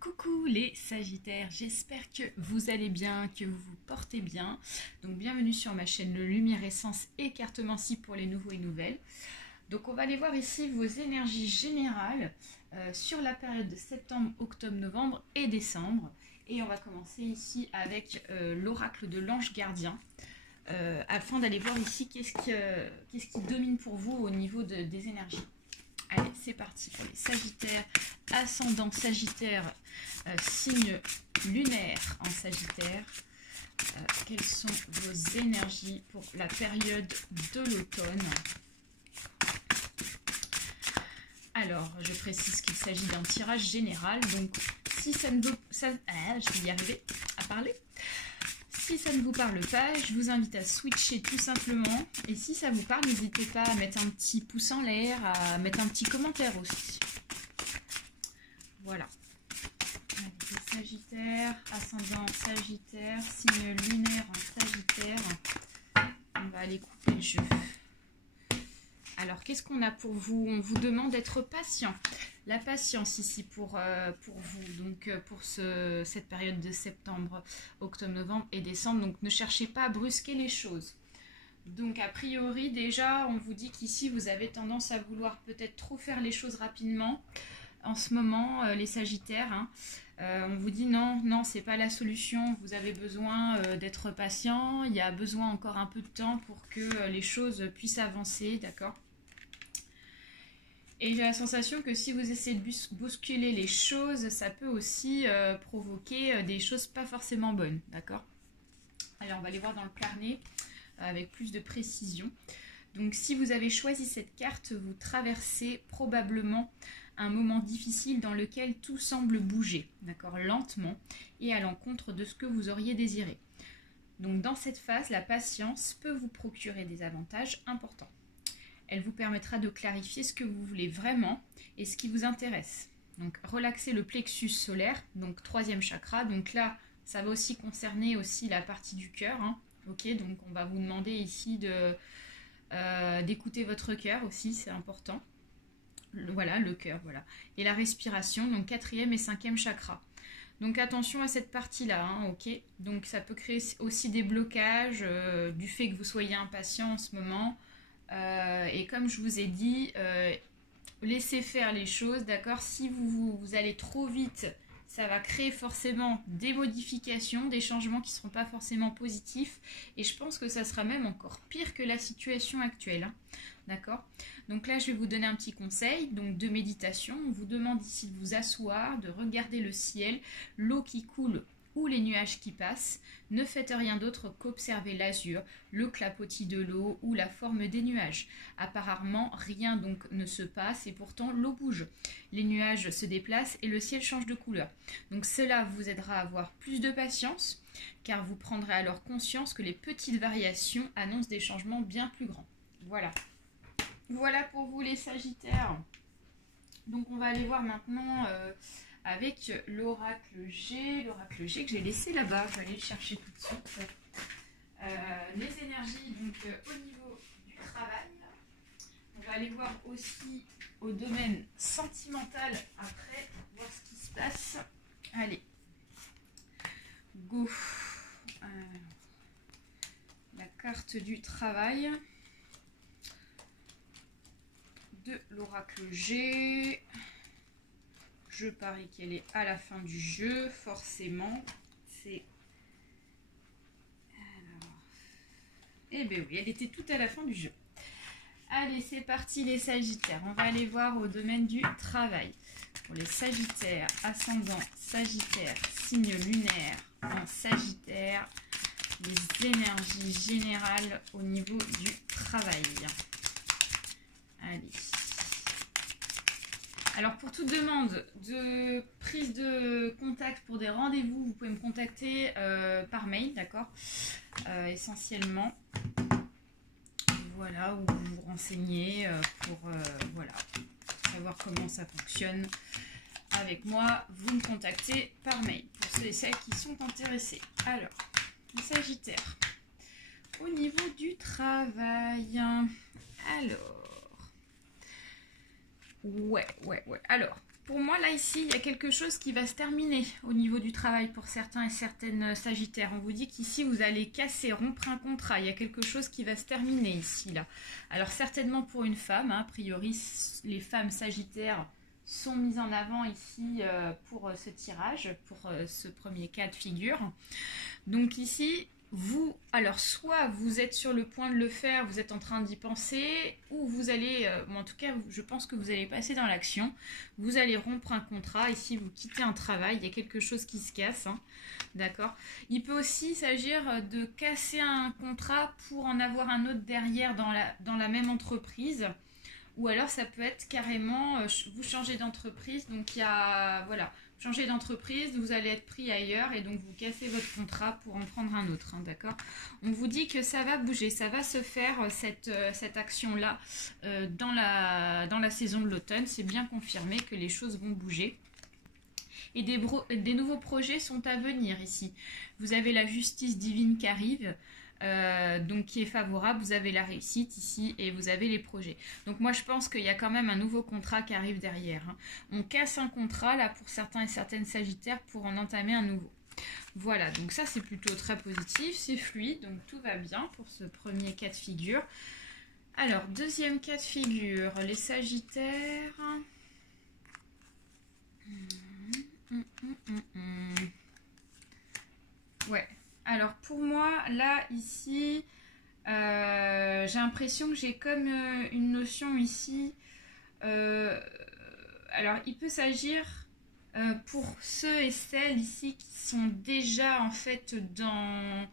Coucou les Sagittaires, j'espère que vous allez bien, que vous vous portez bien. Donc bienvenue sur ma chaîne Le Lumière-Essence Écartement-ci pour les nouveaux et nouvelles. Donc on va aller voir ici vos énergies générales sur la période de septembre, octobre, novembre et décembre. Et on va commencer ici avec l'oracle de l'ange gardien. Afin d'aller voir ici qu'est-ce qui domine pour vous au niveau des énergies. Allez, c'est parti pour les Sagittaires, ascendant Sagittaire, signe lunaire en Sagittaire. Quelles sont vos énergies pour la période de l'automne? Alors, je précise qu'il s'agit d'un tirage général, donc si ça ne veut... je vais y arriver à parler. Si ça ne vous parle pas, je vous invite à switcher tout simplement. Et si ça vous parle, n'hésitez pas à mettre un petit pouce en l'air, à mettre un petit commentaire aussi. Voilà. Allez, Sagittaire, ascendant Sagittaire, signe lunaire en Sagittaire. On va aller couper le jeu. Alors, qu'est-ce qu'on a pour vous? On vous demande d'être patient. La patience ici pour vous, donc pour cette période de septembre, octobre, novembre et décembre. Donc, ne cherchez pas à brusquer les choses. Donc, a priori, déjà, on vous dit qu'ici, vous avez tendance à vouloir peut-être trop faire les choses rapidement. En ce moment, les Sagittaires, hein, on vous dit non, c'est pas la solution. Vous avez besoin d'être patient. Il y a besoin encore un peu de temps pour que les choses puissent avancer, d'accord ? Et j'ai la sensation que si vous essayez de bousculer les choses, ça peut aussi provoquer des choses pas forcément bonnes, d'accord? Alors, on va aller voir dans le carnet avec plus de précision. Donc, si vous avez choisi cette carte, vous traversez probablement un moment difficile dans lequel tout semble bouger, d'accord, lentement et à l'encontre de ce que vous auriez désiré. Donc, dans cette phase, la patience peut vous procurer des avantages importants. Elle vous permettra de clarifier ce que vous voulez vraiment et ce qui vous intéresse. Donc, relaxez le plexus solaire, donc troisième chakra. Donc là, ça va aussi concerner aussi la partie du cœur. Hein. Ok, donc on va vous demander ici d'écouter votre cœur aussi, c'est important. Voilà, le cœur, voilà. Et la respiration, donc quatrième et cinquième chakra. Donc attention à cette partie-là, hein, ok. Donc ça peut créer aussi des blocages du fait que vous soyez impatient en ce moment. Et comme je vous ai dit, laissez faire les choses, d'accord? Si vous allez trop vite, ça va créer forcément des modifications, des changements qui ne seront pas forcément positifs. Et je pense que ça sera même encore pire que la situation actuelle, hein, d'accord? Donc là, je vais vous donner un petit conseil donc de méditation. On vous demande ici de vous asseoir, de regarder le ciel, l'eau qui coule ou les nuages qui passent. Ne faites rien d'autre qu'observer l'azur, le clapotis de l'eau ou la forme des nuages. Apparemment, rien donc ne se passe et pourtant l'eau bouge. Les nuages se déplacent et le ciel change de couleur. Donc cela vous aidera à avoir plus de patience car vous prendrez alors conscience que les petites variations annoncent des changements bien plus grands. Voilà. Voilà pour vous les Sagittaires. Donc on va aller voir maintenant... avec l'oracle G que j'ai laissé là-bas, je vais aller le chercher tout de suite. Les énergies donc au niveau du travail. On va aller voir aussi au domaine sentimental après, voir ce qui se passe. Allez, go. La carte du travail de l'oracle G. Je parie qu'elle est à la fin du jeu, forcément. C'est... Alors... Eh bien oui, elle était tout à la fin du jeu. Allez, c'est parti les Sagittaires. On va aller voir au domaine du travail. Pour les Sagittaires, ascendant Sagittaire, signe lunaire en Sagittaire, les énergies générales au niveau du travail. Allez. Alors, pour toute demande de prise de contact pour des rendez-vous, vous pouvez me contacter par mail, d'accord, essentiellement. Voilà, ou vous vous renseignez pour voilà, savoir comment ça fonctionne avec moi. Vous me contactez par mail pour ceux et celles qui sont intéressés. Alors, les Sagittaires, au niveau du travail, alors... Ouais. Alors, pour moi, là, ici, il y a quelque chose qui va se terminer au niveau du travail pour certains et certaines Sagittaires. On vous dit qu'ici, vous allez casser, rompre un contrat. Il y a quelque chose qui va se terminer ici, là. Alors, certainement pour une femme, hein, a priori, les femmes Sagittaires sont mises en avant ici pour ce tirage, pour ce premier cas de figure. Donc ici, vous, alors soit vous êtes sur le point de le faire, vous êtes en train d'y penser, ou vous allez, en tout cas je pense que vous allez passer dans l'action, vous allez rompre un contrat, ici vous quittez un travail, il y a quelque chose qui se casse, hein, d'accord. Il peut aussi s'agir de casser un contrat pour en avoir un autre derrière dans la même entreprise, ou alors ça peut être carrément, vous changez d'entreprise, donc il y a, voilà, changer d'entreprise, vous allez être pris ailleurs et donc vous cassez votre contrat pour en prendre un autre, hein, d'accord. On vous dit que ça va bouger, ça va se faire cette action-là dans la saison de l'automne. C'est bien confirmé que les choses vont bouger. Et des nouveaux projets sont à venir ici. Vous avez la justice divine qui arrive. Donc qui est favorable, vous avez la réussite ici et vous avez les projets. Donc moi je pense qu'il y a quand même un nouveau contrat qui arrive derrière, hein. On casse un contrat là pour certains et certaines Sagittaires pour en entamer un nouveau. Voilà, donc ça c'est plutôt très positif, c'est fluide, donc tout va bien pour ce premier cas de figure. Alors deuxième cas de figure, les Sagittaires. Ouais. Alors pour moi, là, ici, j'ai l'impression que j'ai comme une notion ici. Alors il peut s'agir pour ceux et celles ici qui sont déjà en fait dans...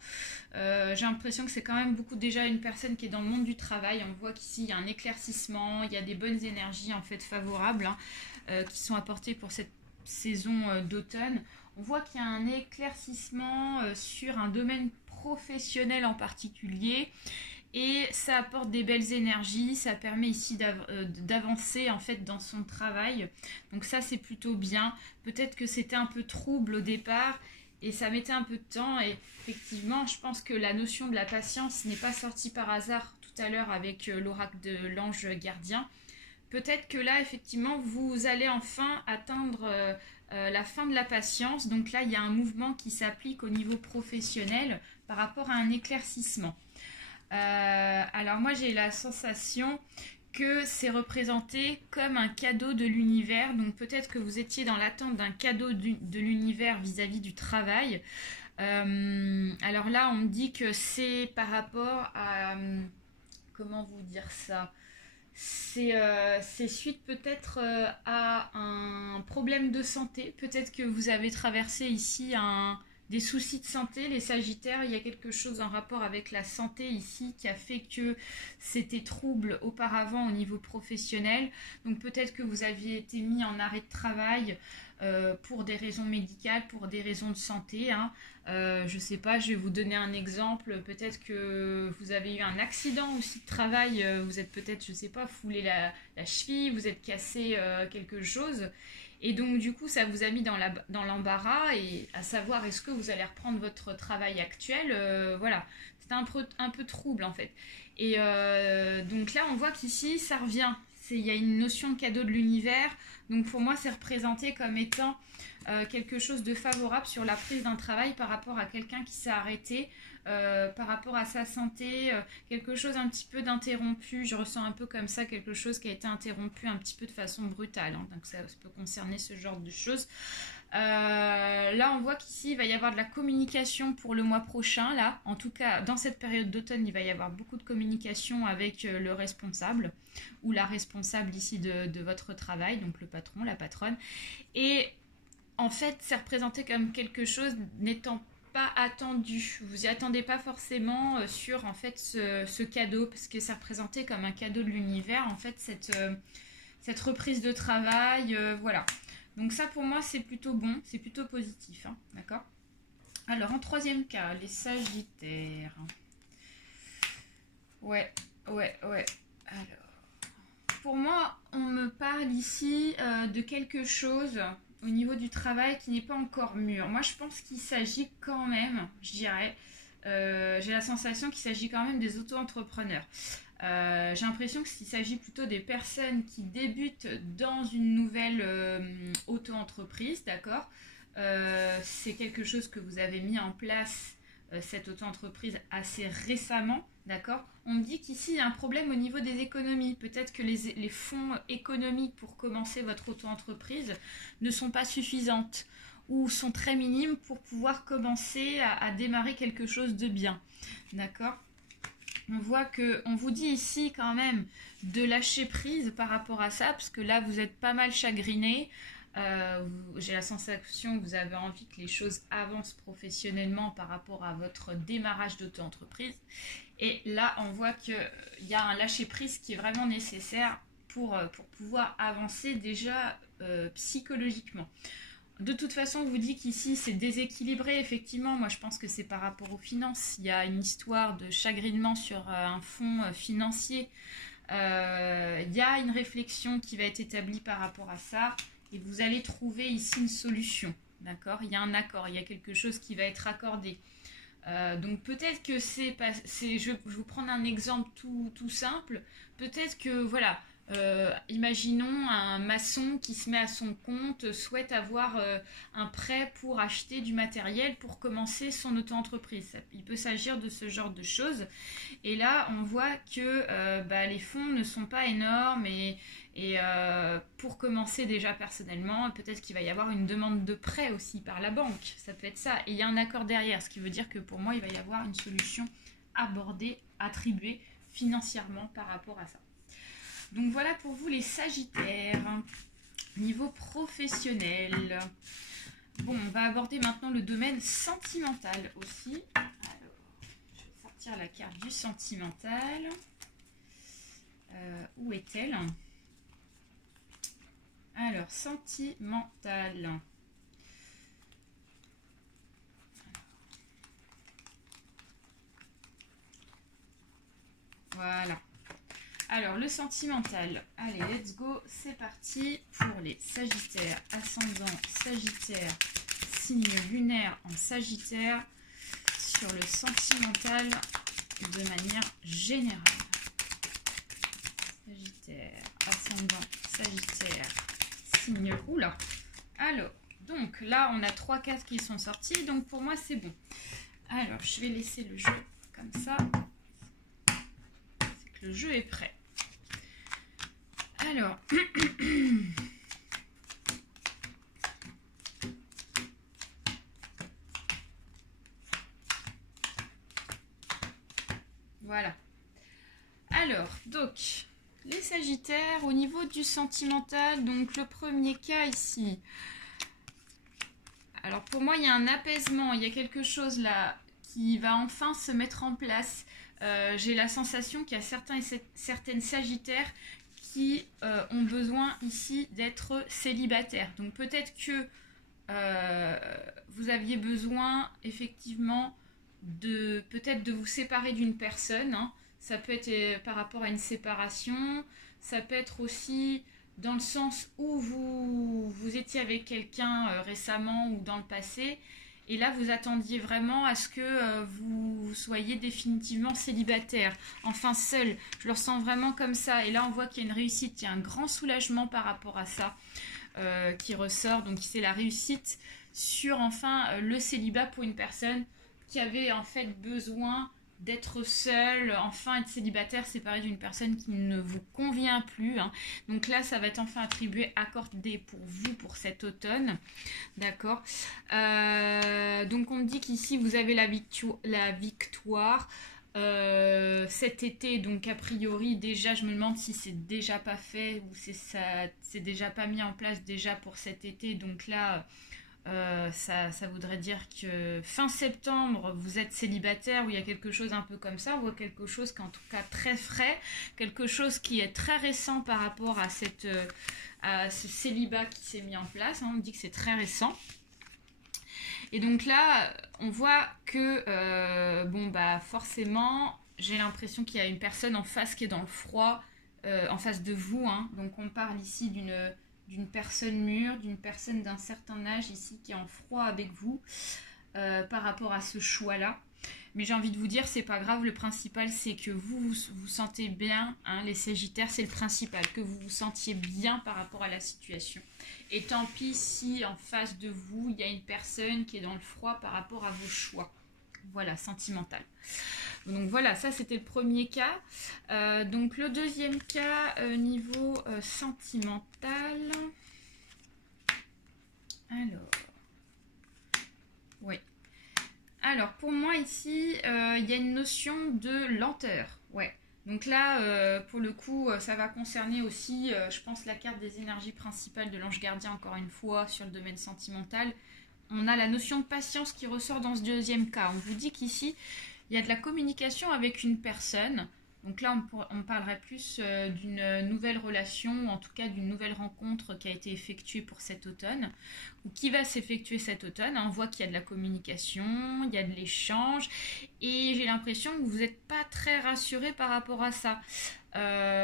j'ai l'impression que c'est quand même beaucoup déjà une personne qui est dans le monde du travail. On voit qu'ici il y a un éclaircissement, il y a des bonnes énergies en fait favorables, hein, qui sont apportées pour cette saison d'automne. On voit qu'il y a un éclaircissement sur un domaine professionnel en particulier et ça apporte des belles énergies, ça permet ici d'avancer en fait dans son travail. Donc ça c'est plutôt bien. Peut-être que c'était un peu trouble au départ et ça mettait un peu de temps et effectivement je pense que la notion de la patience n'est pas sortie par hasard tout à l'heure avec l'oracle de l'ange gardien. Peut-être que là effectivement vous allez enfin atteindre la fin de la patience. Donc là, il y a un mouvement qui s'applique au niveau professionnel par rapport à un éclaircissement. Alors moi, j'ai la sensation que c'est représenté comme un cadeau de l'univers. Donc peut-être que vous étiez dans l'attente d'un cadeau de l'univers vis-à-vis du travail. Alors là, on me dit que c'est par rapport à... comment vous dire ça ? C'est suite peut-être à un problème de santé. Peut-être que vous avez traversé ici des soucis de santé, les Sagittaires. Il y a quelque chose en rapport avec la santé ici qui a fait que c'était trouble auparavant au niveau professionnel. Donc peut-être que vous aviez été mis en arrêt de travail pour des raisons médicales, pour des raisons de santé, hein. Je sais pas, je vais vous donner un exemple. Peut-être que vous avez eu un accident aussi de travail, vous êtes peut-être, je sais pas, foulé la cheville, vous êtes cassé quelque chose. Et donc du coup ça vous a mis dans l'embarras et à savoir est-ce que vous allez reprendre votre travail actuel, voilà. C'était un peu trouble en fait. Et donc là on voit qu'ici ça revient. Il y a une notion de cadeau de l'univers. Donc pour moi c'est représenté comme étant quelque chose de favorable sur la prise d'un travail par rapport à quelqu'un qui s'est arrêté, par rapport à sa santé, quelque chose un petit peu d'interrompu. Je ressens un peu comme ça quelque chose qui a été interrompu un petit peu de façon brutale, hein. Donc ça peut concerner ce genre de choses. Là on voit qu'ici il va y avoir de la communication pour le mois prochain. Là en tout cas dans cette période d'automne il va y avoir beaucoup de communication avec le responsable ou la responsable ici de votre travail, donc le patron, la patronne. Et en fait c'est représenté comme quelque chose n'étant pas attendu, vous y attendez pas forcément sur en fait ce cadeau, parce que c'est représenté comme un cadeau de l'univers en fait cette reprise de travail, voilà. Donc ça pour moi c'est plutôt bon, c'est plutôt positif, hein, d'accord. Alors en troisième cas, les Sagittaires. Ouais. Alors, pour moi, on me parle ici de quelque chose au niveau du travail qui n'est pas encore mûr. Moi je pense qu'il s'agit quand même, je dirais, j'ai la sensation qu'il s'agit quand même des auto-entrepreneurs. J'ai l'impression qu'il s'agit plutôt des personnes qui débutent dans une nouvelle auto-entreprise, d'accord. C'est quelque chose que vous avez mis en place, cette auto-entreprise, assez récemment, d'accord. On me dit qu'ici, il y a un problème au niveau des économies. Peut-être que les fonds économiques pour commencer votre auto-entreprise ne sont pas suffisantes ou sont très minimes pour pouvoir commencer à démarrer quelque chose de bien, d'accord. On voit que on vous dit ici quand même de lâcher prise par rapport à ça, parce que là vous êtes pas mal chagriné. J'ai la sensation que vous avez envie que les choses avancent professionnellement par rapport à votre démarrage d'auto-entreprise. Et là on voit qu'il y a un lâcher prise qui est vraiment nécessaire pour pouvoir avancer déjà psychologiquement. De toute façon, on vous dit qu'ici c'est déséquilibré, effectivement. Moi je pense que c'est par rapport aux finances. Il y a une histoire de chagrinement sur un fonds financier. Il y a une réflexion qui va être établie par rapport à ça. Et vous allez trouver ici une solution. D'accord? Il y a un accord, il y a quelque chose qui va être accordé. Donc peut-être que je vais vous prendre un exemple tout simple. Peut-être que, voilà, imaginons un maçon qui se met à son compte, souhaite avoir un prêt pour acheter du matériel pour commencer son auto-entreprise. Il peut s'agir de ce genre de choses. Et là, on voit que les fonds ne sont pas énormes et pour commencer déjà personnellement, peut-être qu'il va y avoir une demande de prêt aussi par la banque. Ça peut être ça. Et il y a un accord derrière, ce qui veut dire que pour moi, il va y avoir une solution abordée, attribuée financièrement par rapport à ça. Donc voilà pour vous les Sagittaires, niveau professionnel. Bon, on va aborder maintenant le domaine sentimental aussi. Alors, je vais sortir la carte du sentimental. Où est-elle? Alors, sentimental. Voilà. Alors, le sentimental, allez, let's go, c'est parti pour les Sagittaires, ascendant Sagittaire, signe lunaire en Sagittaire, sur le sentimental de manière générale. Sagittaire, ascendant Sagittaire, signe, oula, alors, donc là, on a 3 cartes qui sont sorties, donc pour moi, c'est bon. Alors, je vais laisser le jeu comme ça. Le jeu est prêt. Alors, voilà. Alors, donc, les Sagittaires, au niveau du sentimental, donc le premier cas ici. Alors, pour moi, il y a un apaisement, il y a quelque chose là qui va enfin se mettre en place. J'ai la sensation qu'il y a certaines Sagittaires qui ont besoin ici d'être célibataires. Donc peut-être que vous aviez besoin effectivement de vous séparer d'une personne. Hein. Ça peut être par rapport à une séparation. Ça peut être aussi dans le sens où vous étiez avec quelqu'un récemment ou dans le passé. Et là, vous attendiez vraiment à ce que vous soyez définitivement célibataire, enfin seul. Je le ressens vraiment comme ça. Et là, on voit qu'il y a une réussite, il y a un grand soulagement par rapport à ça qui ressort. Donc, c'est la réussite sur, enfin, le célibat pour une personne qui avait en fait besoin d'être seule, enfin être célibataire, séparé d'une personne qui ne vous convient plus. Hein. Donc là, ça va être enfin attribué, accordé pour vous pour cet automne. D'accord. Donc on me dit qu'ici, vous avez la victoire. Cet été, donc a priori, déjà, je me demande si c'est déjà pas fait ou c'est déjà pas mis en place déjà pour cet été. Donc là... ça voudrait dire que fin septembre, vous êtes célibataire ou il y a quelque chose un peu comme ça, ou quelque chose qui est en tout cas très frais, quelque chose qui est très récent par rapport à ce célibat qui s'est mis en place. Hein, on me dit que c'est très récent. Et donc là, on voit que, forcément, j'ai l'impression qu'il y a une personne en face qui est dans le froid, en face de vous. Hein. Donc on parle ici d'une personne mûre, d'une personne d'un certain âge ici qui est en froid avec vous par rapport à ce choix-là. Mais j'ai envie de vous dire, c'est pas grave, le principal c'est que vous vous sentez bien, hein, les Sagittaires, c'est le principal, que vous vous sentiez bien par rapport à la situation. Et tant pis si en face de vous, il y a une personne qui est dans le froid par rapport à vos choix. Voilà, sentimental. Donc voilà, ça c'était le premier cas. Donc le deuxième cas, niveau sentimental. Alors, oui. Alors, pour moi, ici, il y a une notion de lenteur. Ouais. Donc là, pour le coup, ça va concerner aussi, je pense, la carte des énergies principales de l'ange gardien, encore une fois, sur le domaine sentimental. On a la notion de patience qui ressort dans ce deuxième cas. On vous dit qu'ici, il y a de la communication avec une personne. Donc là, on parlerait plus d'une nouvelle relation, ou en tout cas d'une nouvelle rencontre qui a été effectuée pour cet automne, ou qui va s'effectuer cet automne. On voit qu'il y a de la communication, il y a de l'échange, et j'ai l'impression que vous n'êtes pas très rassuré par rapport à ça.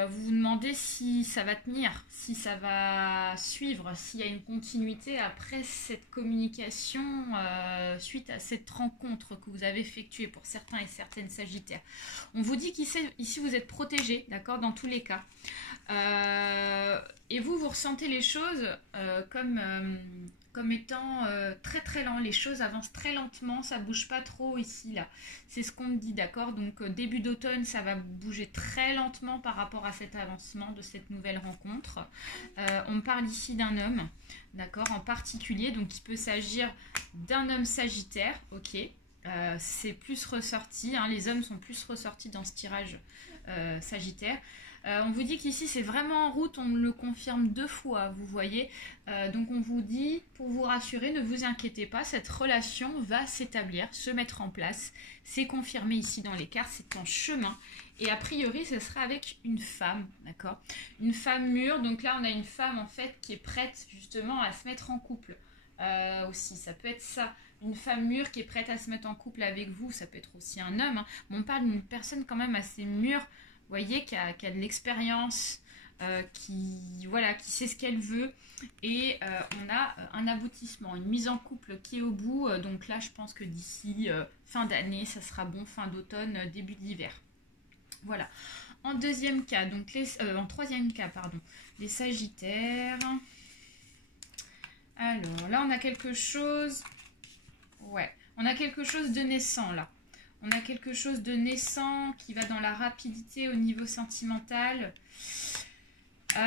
Vous vous demandez si ça va tenir, si ça va suivre, s'il y a une continuité après cette communication suite à cette rencontre que vous avez effectuée pour certains et certaines Sagittaires. On vous dit qu'ici vous êtes protégé, d'accord, dans tous les cas. Et vous ressentez les choses comme étant très très lent. Les choses avancent très lentement, ça bouge pas trop ici, là. C'est ce qu'on me dit, d'accord. Donc début d'automne, ça va bouger très lentement par rapport à cet avancement de cette nouvelle rencontre. On parle ici d'un homme, d'accord, en particulier. Donc il peut s'agir d'un homme Sagittaire, ok. C'est plus ressorti, hein, les hommes sont plus ressortis dans ce tirage Sagittaire. On vous dit qu'ici c'est vraiment en route, on le confirme 2 fois, vous voyez. Donc on vous dit, pour vous rassurer, ne vous inquiétez pas, cette relation va s'établir, se mettre en place. C'est confirmé ici dans les cartes, c'est en chemin. Et a priori, ce sera avec une femme, d'accord? Une femme mûre, donc là on a une femme en fait qui est prête justement à se mettre en couple aussi. Ça peut être ça, une femme mûre qui est prête à se mettre en couple avec vous, ça peut être aussi un homme. Hein. Mais on parle d'une personne quand même assez mûre, vous voyez, qui a de l'expérience, qui sait ce qu'elle veut. Et on a un aboutissement, une mise en couple qui est au bout. Donc là, je pense que d'ici fin d'année, ça sera bon, fin d'automne, début d'hiver. Voilà. En deuxième cas, donc en troisième cas, pardon, les Sagittaires. Alors là, on a quelque chose. Ouais, on a quelque chose de naissant là. On a quelque chose de naissant qui va dans la rapidité au niveau sentimental. Moi,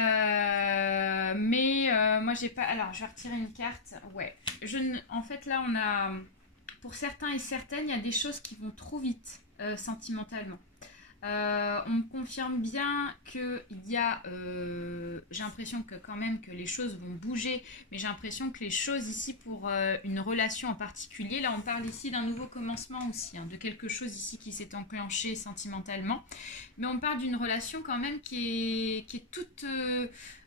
j'ai pas... Alors, je vais retirer une carte. Ouais. En fait, là, on a... Pour certains et certaines, il y a des choses qui vont trop vite sentimentalement. On me confirme bien qu'il y a... j'ai l'impression que quand même que les choses vont bouger, mais j'ai l'impression que les choses ici pour une relation en particulier, là on parle ici d'un nouveau commencement aussi, hein, de quelque chose ici qui s'est enclenché sentimentalement, mais on parle d'une relation quand même qui est toute...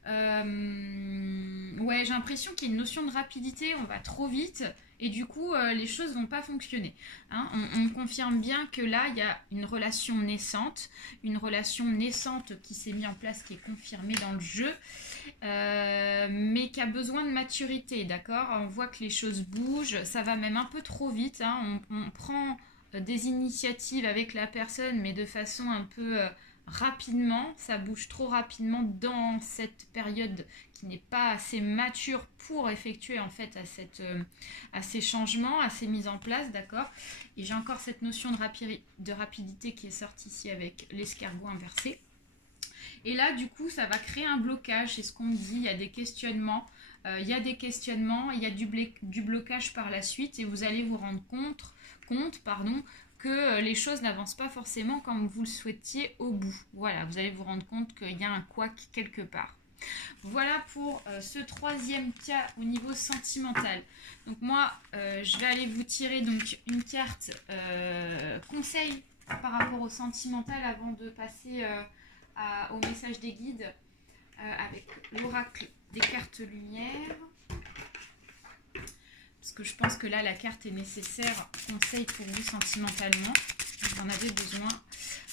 ouais, j'ai l'impression qu'il y a une notion de rapidité, on va trop vite... Et du coup, les choses ne vont pas fonctionner. Hein. On confirme bien que là, il y a une relation naissante qui s'est mise en place, qui est confirmée dans le jeu, mais qui a besoin de maturité, d'accord? On voit que les choses bougent, ça va même un peu trop vite. Hein. On prend des initiatives avec la personne, mais de façon un peu... rapidement, ça bouge trop rapidement dans cette période qui n'est pas assez mature pour effectuer en fait à ces changements, à ces mises en place, d'accord. Et j'ai encore cette notion de rapidité qui est sortie ici avec l'escargot inversé. Et là, du coup, ça va créer un blocage, c'est ce qu'on me dit, il y a des questionnements, il y a du blocage par la suite et vous allez vous rendre compte, que les choses n'avancent pas forcément comme vous le souhaitiez au bout. Voilà, vous allez vous rendre compte qu'il y a un couac quelque part. Voilà pour ce troisième cas au niveau sentimental. Donc moi, je vais aller vous tirer donc une carte conseil par rapport au sentimental avant de passer au message des guides avec l'oracle des cartes lumière. Parce que je pense que là, la carte est nécessaire. Conseil pour vous sentimentalement. Vous en avez besoin.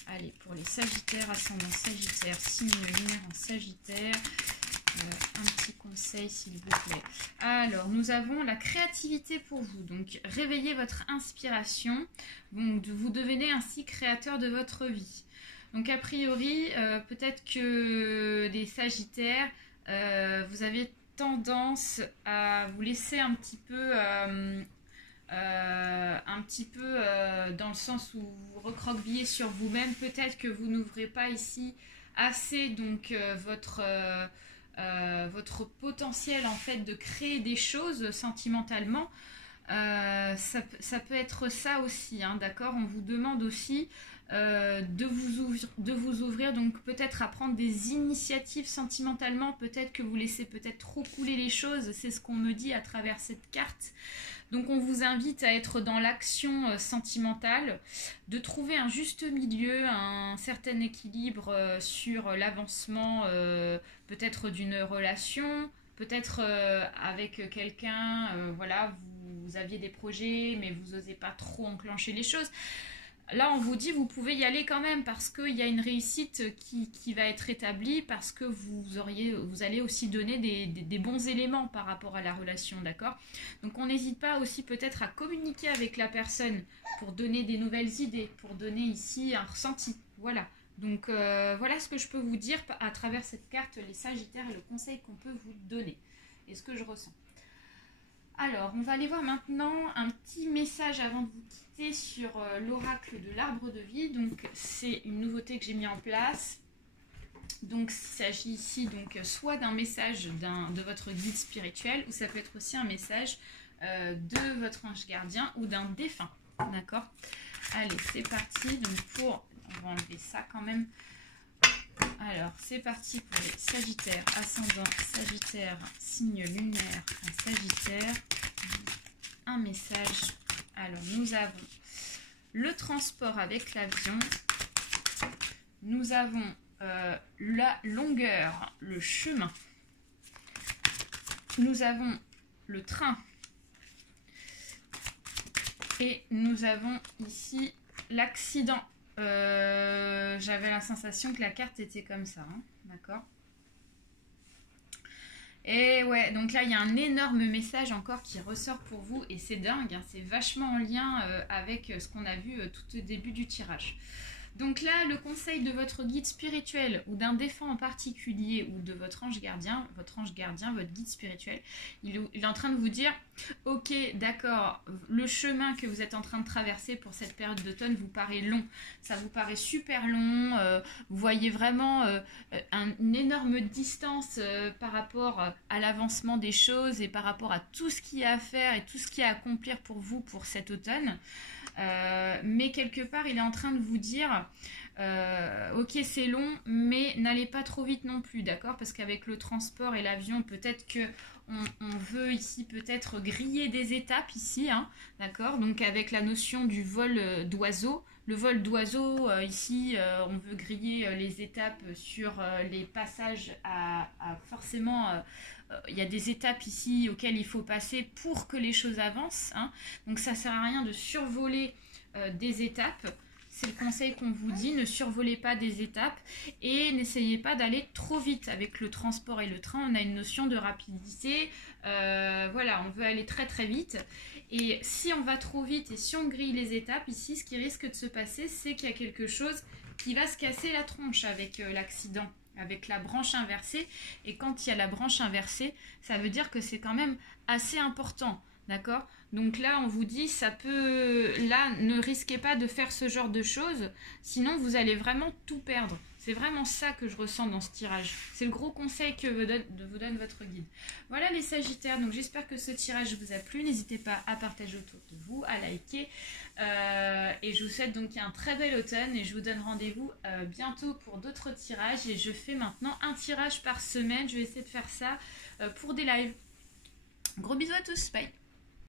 Allez, pour les Sagittaires, ascendant Sagittaire, signe lunaire en Sagittaire. Un petit conseil, s'il vous plaît. Alors, nous avons la créativité pour vous. Donc, réveillez votre inspiration. Donc, vous devenez ainsi créateur de votre vie. Donc, a priori, peut-être que les Sagittaires, vous avez tendance à vous laisser un petit peu dans le sens où vous recroquevillez sur vous-même. Peut-être que vous n'ouvrez pas ici assez donc votre potentiel en fait de créer des choses sentimentalement. Ça peut être ça aussi, hein, d'accord. On vous demande aussi de vous ouvrir, donc peut-être à prendre des initiatives sentimentalement. Peut-être que vous laissez peut-être trop couler les choses, c'est ce qu'on me dit à travers cette carte. Donc on vous invite à être dans l'action sentimentale, de trouver un juste milieu, un certain équilibre sur l'avancement peut-être d'une relation, peut-être avec quelqu'un, voilà, vous aviez des projets mais vous n'osez pas trop enclencher les choses. Là, on vous dit, vous pouvez y aller quand même parce qu'il y a une réussite qui va être établie, parce que vous allez aussi donner des bons éléments par rapport à la relation, d'accord? Donc, on n'hésite pas aussi peut-être à communiquer avec la personne pour donner des nouvelles idées, pour donner ici un ressenti, voilà. Donc, voilà ce que je peux vous dire à travers cette carte, les Sagittaires, et le conseil qu'on peut vous donner et ce que je ressens. Alors, on va aller voir maintenant un petit message avant de vous quitter sur l'oracle de l'arbre de vie. Donc, c'est une nouveauté que j'ai mis en place. Donc, il s'agit ici donc soit d'un message de votre guide spirituel, ou ça peut être aussi un message de votre ange gardien ou d'un défunt. D'accord? Allez, c'est parti. Donc, on va enlever ça quand même. Alors, c'est parti pour les Sagittaires, ascendant Sagittaire, signe lunaire en Sagittaire. Un message. Alors, nous avons le transport avec l'avion. Nous avons la longueur, le chemin. Nous avons le train. Et nous avons ici l'accident. J'avais la sensation que la carte était comme ça, hein, d'accord. Et ouais, donc là il y a un énorme message encore qui ressort pour vous et c'est dingue, hein, c'est vachement en lien avec ce qu'on a vu tout au début du tirage. Donc là, le conseil de votre guide spirituel ou d'un défunt en particulier ou de votre ange gardien, votre guide spirituel, il est en train de vous dire, ok, d'accord, le chemin que vous êtes en train de traverser pour cette période d'automne vous paraît long, ça vous paraît super long, vous voyez vraiment une énorme distance par rapport à l'avancement des choses et par rapport à tout ce qu'il y a à faire et tout ce qu'il y a à accomplir pour vous pour cet automne. Mais quelque part il est en train de vous dire ok c'est long mais n'allez pas trop vite non plus, d'accord, parce qu'avec le transport et l'avion peut-être que on veut ici peut-être griller des étapes ici, hein, d'accord, donc avec la notion du vol d'oiseau. Le vol d'oiseau, ici, on veut griller les étapes sur les passages à forcément... il y a des étapes ici auxquelles il faut passer pour que les choses avancent, hein. Donc ça ne sert à rien de survoler des étapes. C'est le conseil qu'on vous dit, ne survolez pas des étapes et n'essayez pas d'aller trop vite. Avec le transport et le train, on a une notion de rapidité. Voilà, on veut aller très très vite. Et si on va trop vite et si on grille les étapes, ici, ce qui risque de se passer, c'est qu'il y a quelque chose qui va se casser la tronche avec l'accident, avec la branche inversée. Et quand il y a la branche inversée, ça veut dire que c'est quand même assez important. D'accord? Donc là, on vous dit, ça peut... Là, ne risquez pas de faire ce genre de choses, sinon vous allez vraiment tout perdre. C'est vraiment ça que je ressens dans ce tirage. C'est le gros conseil que vous donne votre guide. Voilà les Sagittaires, donc j'espère que ce tirage vous a plu. N'hésitez pas à partager autour de vous, à liker. Et je vous souhaite donc un très bel automne et je vous donne rendez-vous bientôt pour d'autres tirages. Et je fais maintenant un tirage par semaine. Je vais essayer de faire ça pour des lives. Gros bisous à tous, bye!